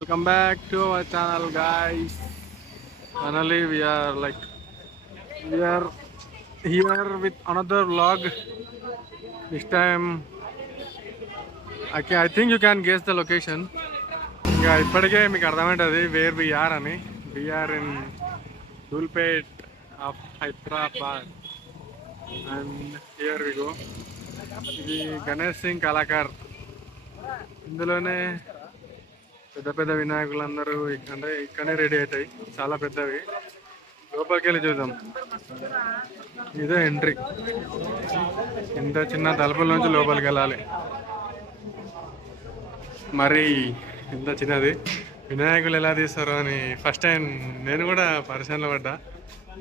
Welcome back to our channel, guys. Finally, we are here with another vlog. This time, I think you can guess the location. ఇంకా ఇప్పటికే మీకు అర్థమైంటుంది where we are అని. We are in Dhoolpet of Hyderabad and here we go. ఇది గణేష్ సింగ్ కళాకార్. ఇందులోనే పెద్ద పెద్ద వినాయకులందరూ అంటే ఇక్కడనే రెడీ అవుతాయి, చాలా పెద్దవి. లోపలికి వెళ్ళి చూద్దాం. ఇదే ఎంట్రీ. ఇంత చిన్న తలుపుల నుంచి లోపలికి వెళ్ళాలి. మరి ఇంత చిన్నది వినాయకులు ఎలా తీస్తారు అని ఫస్ట్ టైం నేను కూడా పరిశీలన పడ్డా.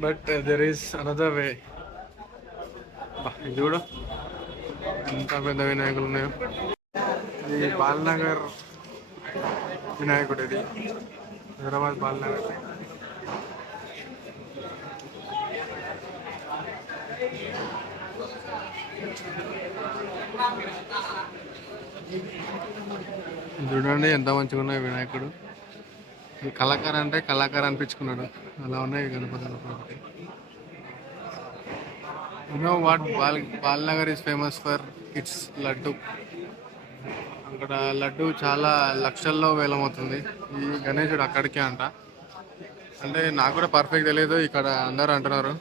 But there is another way. ఇది చూడు ఎంత పెద్ద వినాయకులు ఉన్నాయో. ఇది బాలనగర్ వినాయకుడు, ఇది హైదరాబాద్ బాలనగర్. చూడండి ఎంత మంచిగా ఉన్నాయి వినాయకుడు. ఈ కళాకారు అంటే కళాకారు అనిపించుకున్నాడు, అలా ఉన్నాయి Ganapati. You know what Balanagar is famous for its laddu. అక్కడ లడ్డు చాలా లక్షల్లో వేలమవుతుంది. ఈ గణేశుడు అక్కడికే అంట. అంటే నాకు కూడా పర్ఫెక్ట్ తెలియదు, ఇక్కడ అందరూ అంటున్నారు.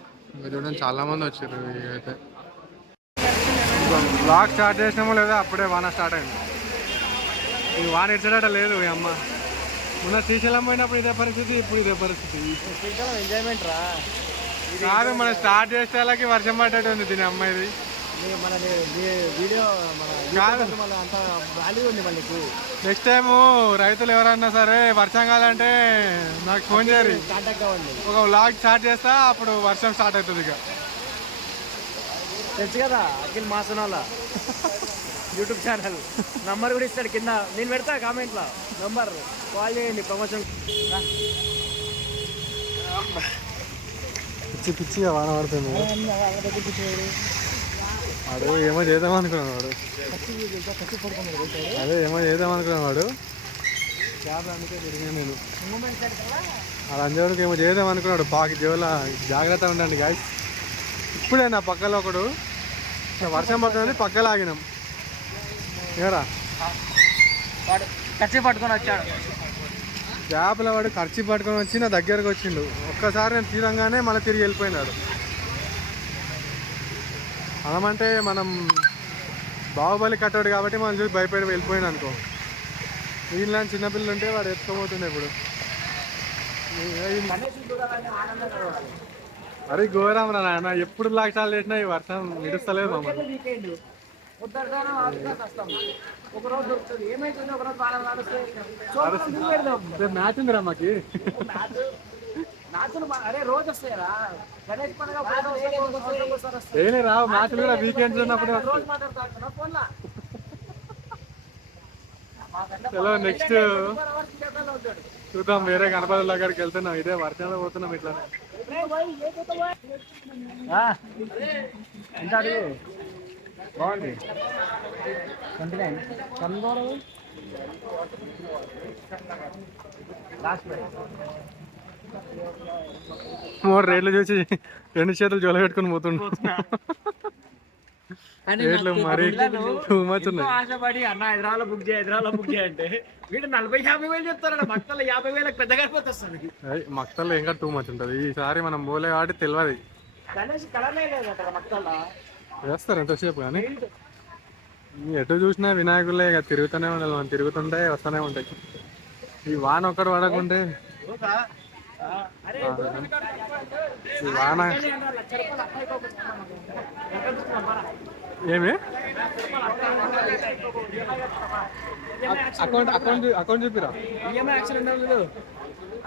చూడండి చాలా మంది వచ్చారు. అయితే బ్లాగ్ స్టార్ట్ చేసినామో లేదా అప్పుడే వాన స్టార్ట్ అయింది. ఈ వాన ఇచ్చడట లేదు. ఈ అమ్మ మొన్న శ్రీశైలం పోయినప్పుడు ఇదే పరిస్థితి, ఇప్పుడు ఇదే పరిస్థితి. ఎంజాయ్మెంట్ రా కాదు, మనం స్టార్ట్ చేసే వాళ్ళకి వర్షం పడ్డట్టు ఉంది దీని అమ్మాయిది. మన వీడియో కాదు, అంత వాల్యూ ఉంది మళ్ళీ. నెక్స్ట్ టైం రైతులు ఎవరన్నా సరే వర్షం కావాలంటే నాకు ఫోన్ చేయాలి, కాంటాక్ట్ అవ్వండి. ఒక వ్లాగ్ స్టార్ట్ చేస్తా, అప్పుడు వర్షం స్టార్ట్ అవుతుంది. ఇక తెలుసు కదా అఖిల్ మాసనాల యూట్యూబ్ ఛానల్ నంబర్ కూడా ఇస్తాడు కింద, నేను పెడతా కామెంట్లో నంబర్, కాల్ చేయండి ప్రమోషన్. పిచ్చి పిచ్చిగా వాన పడుతుంది. వాడు ఏమో చేద్దాం అనుకున్నాడు, వాడు అదే ఏమో చేద్దాం అనుకున్నాడు వాడు. క్యాబ్ అందుకే తిరిగాను నేను. వాళ్ళ అంజవరికి ఏమో చేద్దాం అనుకున్నాడు. పాకి జోల జాగ్రత్త ఉండండి గాయస్. ఇప్పుడే నా పక్కలో ఒకడు వర్షం పడుతుందని పక్కలో ఆగినాం. ఎవరా వాడు కచ్చి పట్టుకొని వచ్చాడు. క్యాబ్లో వాడు ఖర్చు పట్టుకొని వచ్చి నా దగ్గరకు వచ్చిండు. ఒక్కసారి నేను తీరంగానే మళ్ళీ తిరిగి వెళ్ళిపోయినాడు. మనమంటే మనం బాహుబలి కట్టాడు కాబట్టి మనం చూసి భయపడి వెళ్ళిపోయినా అనుకో. వీళ్ళని చిన్నపిల్లలు ఉంటే వాడు ఎత్తుకోబోతుండే ఇప్పుడు. అరే ఘోరం రా నాయన, ఎప్పుడు బ్లాక్ స్టార్ట్ చేసినా ఈ వర్షం విడుస్తలేదు మమ్మల్ని. మ్యాచ్ ఉందిరా మాకి. ఏనే రావు మ్యాచ్లు కూడా వీకెండ్స్ ఉన్నప్పుడే వస్తాయి. చలో నెక్స్ట్ చూద్దాం, వేరే గణపతి దగ్గరికి వెళ్తున్నాం. ఇదే వర్షంలో పోతున్నాం ఇట్లా. బాగుంది. మూడు రేట్లు చూసి రెండు చేతులు జోల పెట్టుకుని పోతుండే. రేట్లు మరీ టూ మచ్ ఉన్నాయి. ఆశపడి అన్న హైదరాబాద్ బుక్ చేయంటే వీడు 40-50 చెప్తారన్న. మక్తల్లో 50,000 పెద్ద గణపతి వస్తుంది. మక్తల్లో ఇంకా టూ మచ్ ఉంటుంది. ఈసారి మనం పోలే కాబట్టి తెలియదు. గణేష్ కలర్లే లేదు అక్కడ మక్తల్లో వేస్తారు ఎంతసేపు, కానీ ఎటు చూసినా వినాయకులే ఇక తిరుగుతూనే ఉండాలి. మనం తిరుగుతుంటే వస్తూనే ఉంటాయి. ఈ వాన ఒక్కడు పడకుంటే ఈ వాన ఏమి అకౌంట్ అకౌంట్ అకౌంట్ చూపిరా.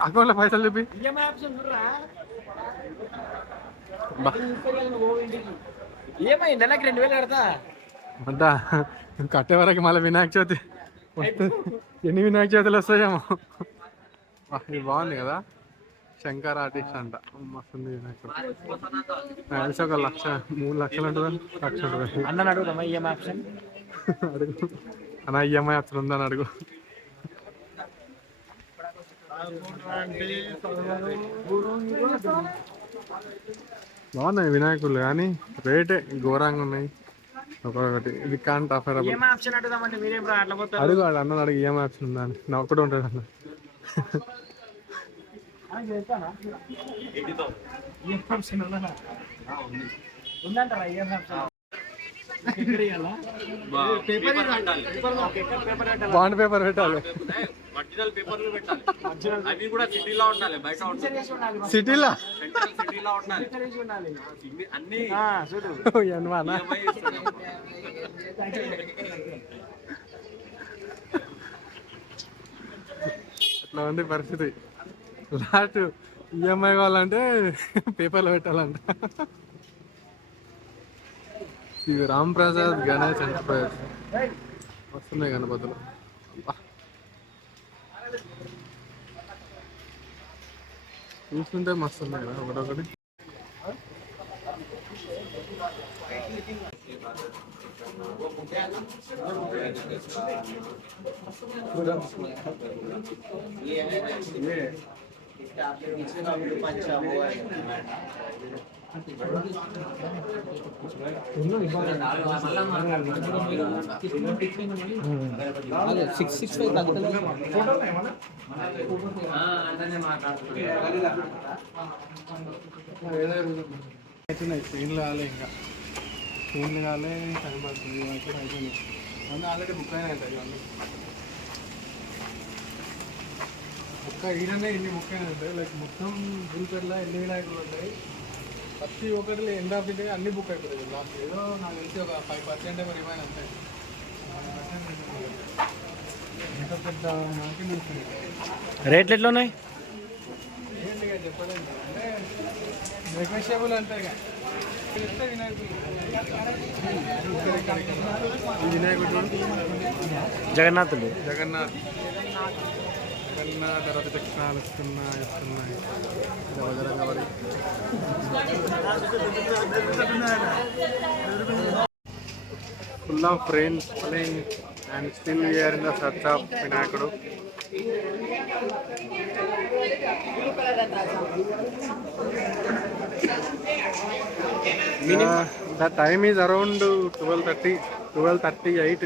అకౌంట్లో పైసలు చూపి. ఏమైంది నెలకి 2,000 కడతా అంతా కట్టే వరకు మళ్ళీ వినాయక చవితి వస్తే ఎన్ని వినాయక చవితులు వస్తాయేమో. ఇది బాగుంది కదా, శంకర్ ఆర్టిస్ట్ అంట. మస్తుంది వినాయకుడు. కలిసి ఒక 3 లక్షలు ఉంటుంది, 1,00,000 ఉంటుంది. అన్న అడుగుదామా ఈఎంఐ ఆప్షన్? అడుగు అన్న, ఈఎంఐ ఆప్షన్ ఉందని అడుగు. బాగున్నాయి వినాయకులు కానీ రేటే ఘోరంగా ఉన్నాయి. ఒక్కొక్కటి ఇది కాంట్ అఫోర్డబుల్. ఏం ఆప్షన్ అడుగుదామంటే మీరేం రా అట్లా పోతారు. అడుగు వాడు అన్న అడిగి ఏం ఆప్షన్ ఉందా అని. నా ఒక్కడే ఉంటాడు అన్న. ఉందంటారా ఏం ఆప్షన్? బాండ్ పేపర్ పెట్టాలి. ఒరిజినల్ పేపర్లు పెట్టాలి. అవి కూడా సిటీలో ఉండాలి, బయట ఉండాలి. సిటీలా సిటీలో ఉండాలి. అన్ని ఎన్వానా EMI ఇస్తారు. అట్లా ఉంది పరిస్థితి. లాస్ట్ ఈఎంఐ కావాలంటే పేపర్లో పెట్టాలంట. ఇది రామ్ ప్రసాద్ గణేష్ ఎంటర్ప్రైజ్ వస్తున్నాయి గణపతులు. చూస్తుంటే మస్తు ఉన్నాయి కదా ఒకటొకటి. ట్రైన్లు కాలే ఇంకా ట్రైన్లు కాలే టైం పడుతుంది. అయిపోయినాయి అన్నీ ఆల్రెడీ బుక్ అయినాయి ఇవన్నీ. ఒక్క ఈడనే ఇన్ని బుక్ అయినాయి ఉంటాయి. లైక్ మొత్తం గుల్పేటలో ఎన్ని వినాయకులు ఉంటాయి. ప్రతి ఒక్కటి ఎండ్ ఆఫ్ ది డే అన్ని బుక్ అయిపోతాయి. లాస్ట్ ఏదో నాకు తెలిసి ఒక 5% ఏమో రిమైన్ ఉంటాయి. ఎంత పెద్ద మార్కెట్ ఉంటుంది. రేట్లు ఎట్లా ఉన్నాయి? ఏంటిగా చెప్పలేదు అంటే నెగోషియబుల్ అంటే వినాయకుడు జగన్నాథుడు జగన్నాథ్ తర్వాత చక్రాలు ఇస్తున్నాయి. Full of rain falling and still we are in the search of వినాయకుడు. The time is around 12:38.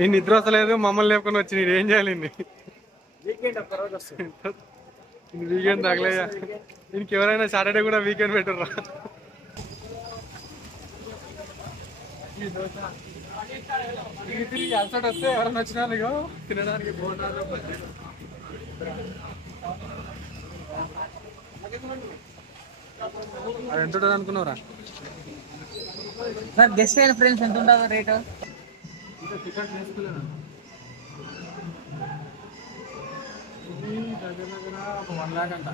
ఈ నిద్ర వస్తలేదు, మమ్మల్ని లేపుకొని వచ్చి నేను ఏం చేయాలి? వీకెండ్ తగలేయా? దీనికి ఎవరైనా సాటర్డే కూడా వీకెండ్ పెట్టరా? తిరిగి అలసట వస్తే ఎవరైనా వచ్చినా నీకు తినడానికి పోతారు. అది ఎంత ఉంటుంది అనుకున్నారా సార్? గెస్ట్ అయిన ఫ్రెండ్స్ ఎంత ఉంటుందో రేటు? టికెట్ వేసుకోలేదు. దగ్గర దగ్గర ఒక 1 lakh అంట.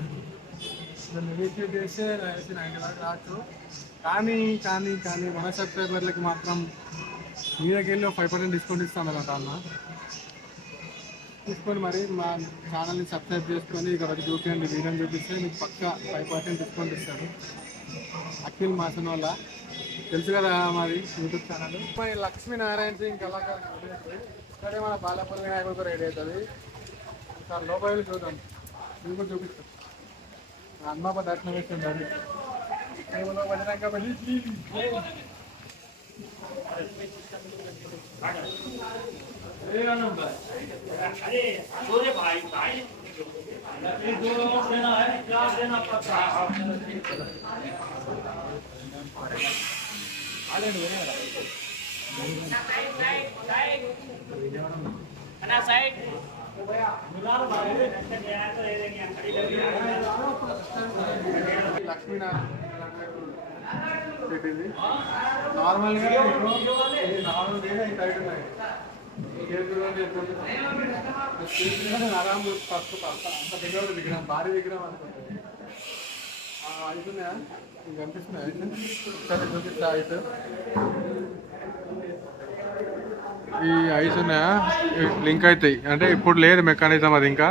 నెగోషియేట్ చేస్తే 90 lakh రావచ్చు. కానీ కానీ కానీ మన సబ్స్క్రైబర్లకి మాత్రం మీ దగ్గర వెళ్ళి 5% డిస్కౌంట్ ఇస్తాను అనమాట అన్న. తీసుకొని మరి మా ఛానల్ని సబ్స్క్రైబ్ చేసుకొని ఇక్కడ వచ్చి చూపించండి, వీడియోని చూపిస్తే మీకు పక్కా 5% డిస్కౌంట్ ఇస్తాడు. అఖిల్ మాసన్ వల్ల తెలుసు కదా మాది యూట్యూబ్ ఛానల్. మరి లక్ష్మీనారాయణ సింగ్ కళాకారు ఇక్కడే మన బాలాపల్లి వినాయకుడితో రెడీ అవుతుంది. సార్ లోపల వెళ్ళి చూద్దాం, మీకు కూడా చూపిస్తాం. హనుమాప దర్శనం వేస్తుంది. నార్మల్గా టైట్ ఉన్నాయి. ఆరాం ఫస్ట్ అంత పెద్ద విగ్రహం, భారీ విగ్రహం అనుకుంటుంది. అవుతున్నాయా? మీకు కనిపిస్తున్నాయి సరే చూపిస్తా. అయితే ఈ ఐస్ ఉన్నాయా, లింక్ అవుతాయి. అంటే ఇప్పుడు లేదు మెకానిజం, అది ఇంకా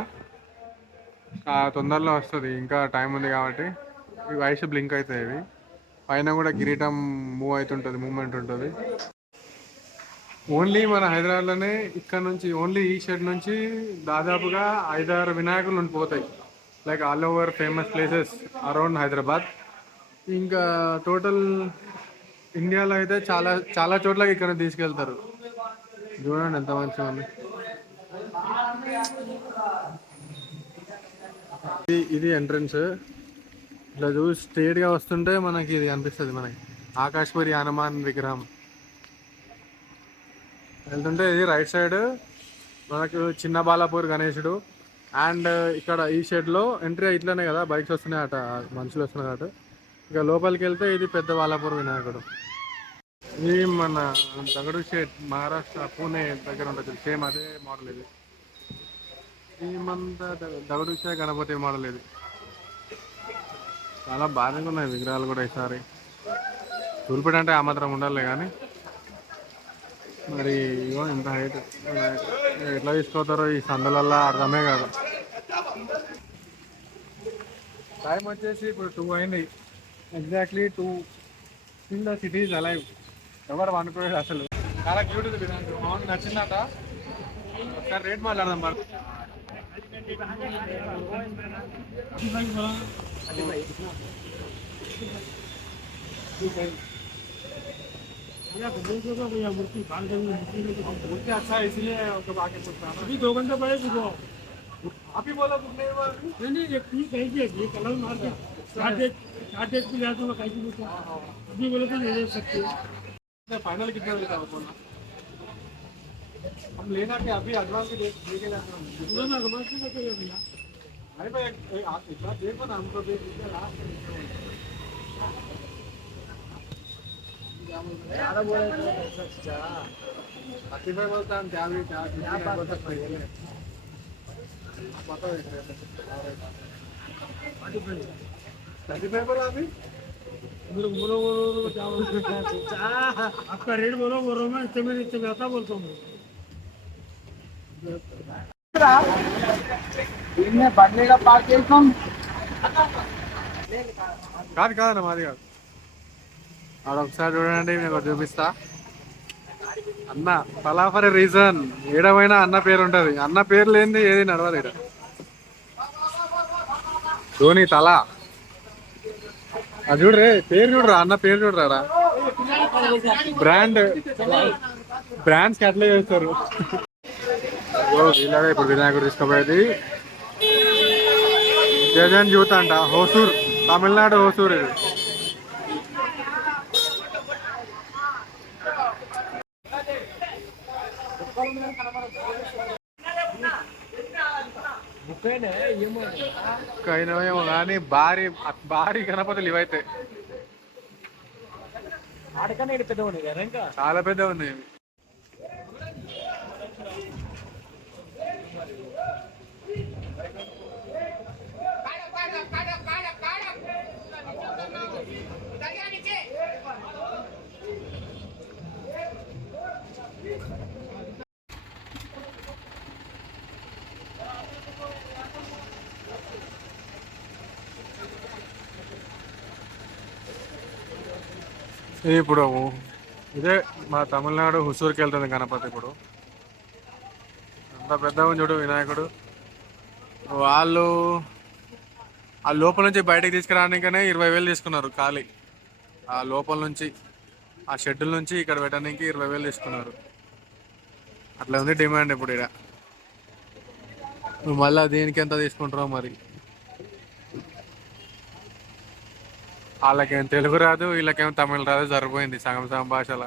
తొందరలో వస్తుంది. ఇంకా టైం ఉంది కాబట్టి ఇవి ఐస్ బ్లింక్ అవుతాయి. ఇవి పైన కూడా కిరీటం మూవ్ అవుతుంటుంది, మూమెంట్ ఉంటుంది. ఓన్లీ మన హైదరాబాద్లోనే ఇక్కడ నుంచి ఓన్లీ ఈ షెడ్ నుంచి దాదాపుగా 5-6 వినాయకులు ఉండిపోతాయి. Like all over famous places around Hyderabad. ఇంకా టోటల్ ఇండియాలో అయితే చాలా చాలా చోట్లకి ఇక్కడ తీసుకెళ్తారు. చూడండి ఎంత మంచిగా ఉంది. ఇది ఎంట్రన్స్. ఇట్లా చూసి స్ట్రేట్గా వస్తుంటే మనకి ఇది అనిపిస్తుంది. మనకి ఆకాశపురి హనుమాన్ విగ్రహం వెళ్తుంటే ఇది రైట్ సైడ్ మనకు చిన్న బాలాపూర్ గణేశుడు. అండ్ ఇక్కడ ఈ షెడ్లో ఎంట్రీ ఇట్లనే కదా, బైక్స్ వస్తున్నాయి అట, మనుషులు వస్తున్నారు అట. ఇక లోపలికి వెళ్తే ఇది పెద్ద బాలాపూర్ వినాయకుడు. ఇది మన దగడు షెడ్ మహారాష్ట్ర పూణే దగ్గర ఉంటుంది. సేమ్ అదే మోడల్ ఇది. ఈ మంత దగడు షెడ్ గణపతి మోడల్ ఇది. చాలా బాగా ఉన్నాయి విగ్రహాలు కూడా ఈసారి. తూర్పుడు అంటే ఆ మాత్రం ఉండాలి కానీ మరి ఇగో ఇంత హైట్ ఎట్లా తీసుకోతారో ఈ సందులల్లా అర్థమే కాదు. టైం వచ్చేసి ఇప్పుడు 2 అయింది. Exactly 2. In the city is alive. ఎవరు అనుకోలేదు అసలు. చాలా క్యూట్ ఉంది వినాయకుడు. మామూలు నచ్చిందట. ఒకసారి రేట్ మాట్లాడదాం మరి. मूर्ति अच्छा है इसलिए आके पूछता हूँ. अभी 2 घंटे पहले सुबह आप ही बोला कुछ नहीं. नहीं एक चीज कही थी कलर मार के स्टार्ट डेट पे गया तो मैं कहीं पूछा. अभी बोले तो ले सकते हैं. फाइनल कितना देता है बोलना. हम लेना क्या अभी एडवांस की डेट लेके जाते हैं ना. एडवांस की लेके भैया. अरे भाई इतना देखो ना हमको देख लास्ट. ज़्यादा बोले तो 35 बोलता हम क्या भी क्या बोल सकते हैं. पता है 35 बोला अभी. बोलो आपका रेट बोलो. बोल रहा हूँ मैं इतने आता बोलता हूँ. బండి పార్క్ చేస్తాం కాదు కాదన్న మాది కాదు. ఒకసారి చూడండి నేను చూపిస్తా. అన్న తలా ఫర్ రీజన్. ఏడమైనా అన్న పేరు ఉంటుంది. అన్న పేరు లేనిది ఏది నడవదు ఇక్కడ. ధోని తల అది చూడరే. పేరు చూడరా, అన్న పేరు చూడరా. బ్రాండ్స్కి అట్లే చేస్తారు. ఇలాగే ఇప్పుడు వినాయకుడు తీసుకోపోయేది జగన్ యూత్ అంట. హోసూర్, తమిళనాడు హోసూర్. ఇది కైనవేమో కానీ భారీ భారీ గణపతులు ఇవైతే చాలా పెద్ద ఉన్నాయి. ఇప్పుడు ఇదే మా తమిళనాడు హుసూర్కి వెళ్తుంది గణపతి. ఇప్పుడు అంత పెద్దగా చూడు వినాయకుడు. వాళ్ళు ఆ లోపల నుంచి బయటకు తీసుకురానికనే 20,000 తీసుకున్నారు ఖాళీ. ఆ లోపల నుంచి ఆ షెడ్యూల్ నుంచి ఇక్కడ పెట్టడానికి 20,000 తీసుకున్నారు. అట్లా ఉంది డిమాండ్ ఇప్పుడు ఇక్కడ. మళ్ళీ దీనికి ఎంత తీసుకుంటారో మరి. వాళ్ళకేం తెలుగు రాదు, వీళ్ళకేమో తమిళ రాదు. సరిపోయింది సగం సగం భాషల.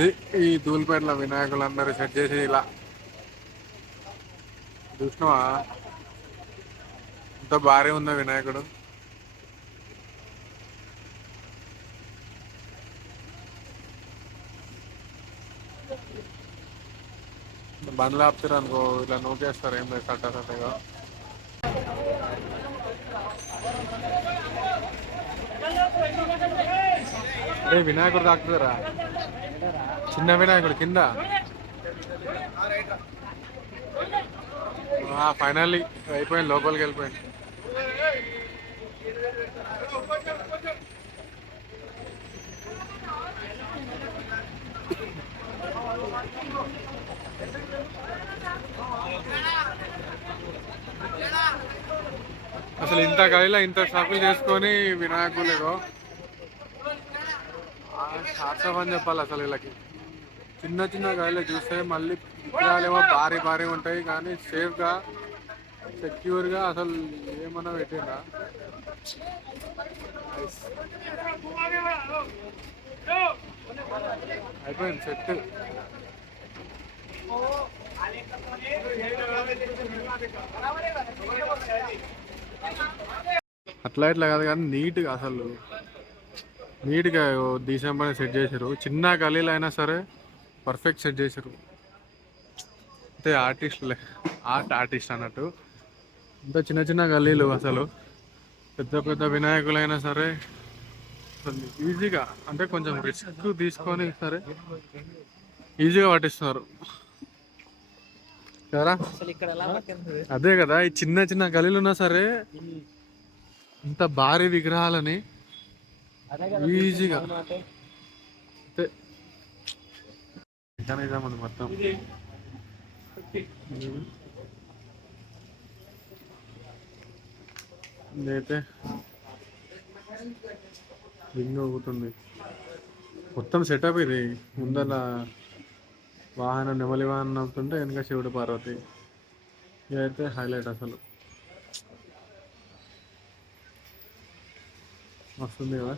ఇది ఈ ధూళిపేటలో వినాయకులందరూ సెట్ చేసి ఇలా చూసినావా ఎంత భారీ ఉందో వినాయకుడు. బండ్లు ఆపుతారు అనుకో, ఇలా నూకేస్తారు. ఏం లేదు సట్టగా. అరే వినాయకుడు తాకుతారా, చిన్న వినాయకుడు కింద. ఫైనల్లీ అయిపోయింది, లోపలికి వెళ్ళిపోయింది. అసలు ఇంత గదిలో ఇంత షాపులు చేసుకొని వినాయకులేదో అని చెప్పాలి అసలు వీళ్ళకి. చిన్న చిన్న గదిలో చూస్తే మళ్ళీ విగ్రహాలేమో భారీ భారీ ఉంటాయి కానీ సేఫ్గా సెక్యూర్గా అసలు ఏమన్నా పెట్టిందా. అయిపోయింది సెట్. అట్లా ఇట్లా కాదు కానీ నీట్గా అసలు నీట్గా డిసెంబర్ సెట్ చేశారు. చిన్న గలీలు అయినా సరే పర్ఫెక్ట్ సెట్ చేశారు. అంటే ఆర్టిస్టులే, ఆర్టిస్ట్ అన్నట్టు. ఇంత చిన్న చిన్న గల్లీలు అసలు పెద్ద పెద్ద వినాయకులైనా సరే అసలు ఈజీగా, అంటే కొంచెం రిస్క్ తీసుకొని సరే ఈజీగా పట్టిస్తున్నారు కదా. అదే కదా, ఈ చిన్న చిన్న గలీలు ఉన్నా సరే ఇంత భారీ విగ్రహాలని ఈజీగా అంటే మెకానిజం మొత్తం. ఇదైతే రింగ్ అవుతుంది మొత్తం సెటప్. ఇది ముందర వాహనం, నెమలి వాహనం అవుతుంటే వెనక శివుడు పార్వతి. ఇదైతే హైలైట్ అసలు, వస్తుంది కదా.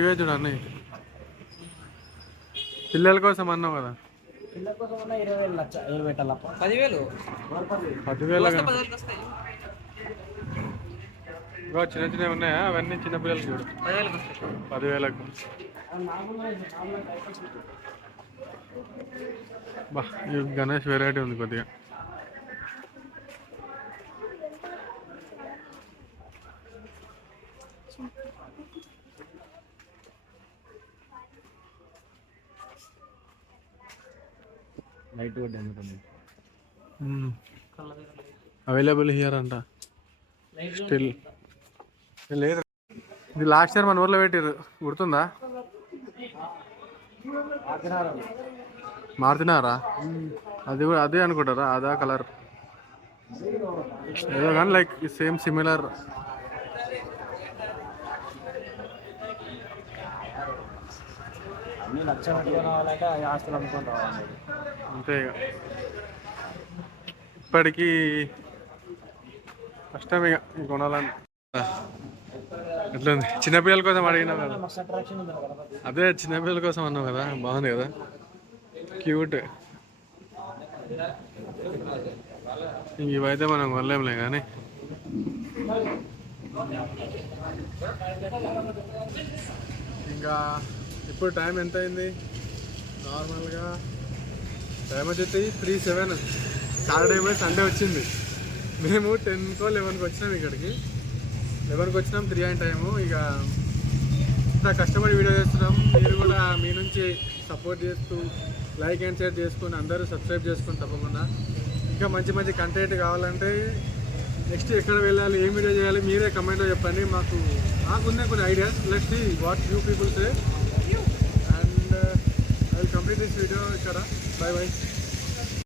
ఇవే చూడండి, పిల్లల కోసం అన్నావు కదా. పిల్లల కోసం 20,000 పెట్టాల. 10,000 చిన్న చిన్నవి ఉన్నాయా? అవన్నీ చిన్న పిల్లలకి చూడు, 10,000కు. బా, ఈ గణేష్ వెరైటీ ఉంది కొద్దిగా. అవైలబుల్ హియర్ అంట స్టిల్. లేదు, ఇది లాస్ట్ ఇయర్ మన ఊర్లో పెట్టారు, గుర్తుందా? మారుతున్నారా? అది కూడా అదే అనుకుంటారా? అదా కలర్ ఏదో కానీ లైక్ సేమ్ సిమిలర్. అంతే ఇక ఇప్పటికీ కష్టం ఇక కొనాలని. ఎట్లుంది? చిన్నపిల్లల కోసం అడిగినావు కదా. అదే చిన్నపిల్లల కోసం అన్నావు కదా, బాగుంది కదా, క్యూట్. ఇవైతే మనం కొనలేంలే కానీ ఇంకా. ఇప్పుడు టైం ఎంత అయింది? నార్మల్గా టైం వచ్చేసి 3:07. సాటర్డే పోయి సండే వచ్చింది. మేము 10కో 11కి వచ్చినాం ఇక్కడికి. 11కి వచ్చినాం, 3 అయిన టైము. ఇక ఇంత కష్టపడి వీడియో చేస్తున్నాం. మీరు కూడా మీ నుంచి సపోర్ట్ చేస్తూ లైక్ అండ్ షేర్ చేసుకొని అందరూ సబ్స్క్రైబ్ చేసుకొని తప్పకుండా. ఇంకా మంచి మంచి కంటెంట్ కావాలంటే నెక్స్ట్ ఎక్కడ వెళ్ళాలి, ఏం వీడియో చేయాలి మీరే కమెంట్లో చెప్పండి. నాకున్నాయి కొన్ని ideas. Let's see what you people say. And I will complete this video ఇక్కడ. Bye by.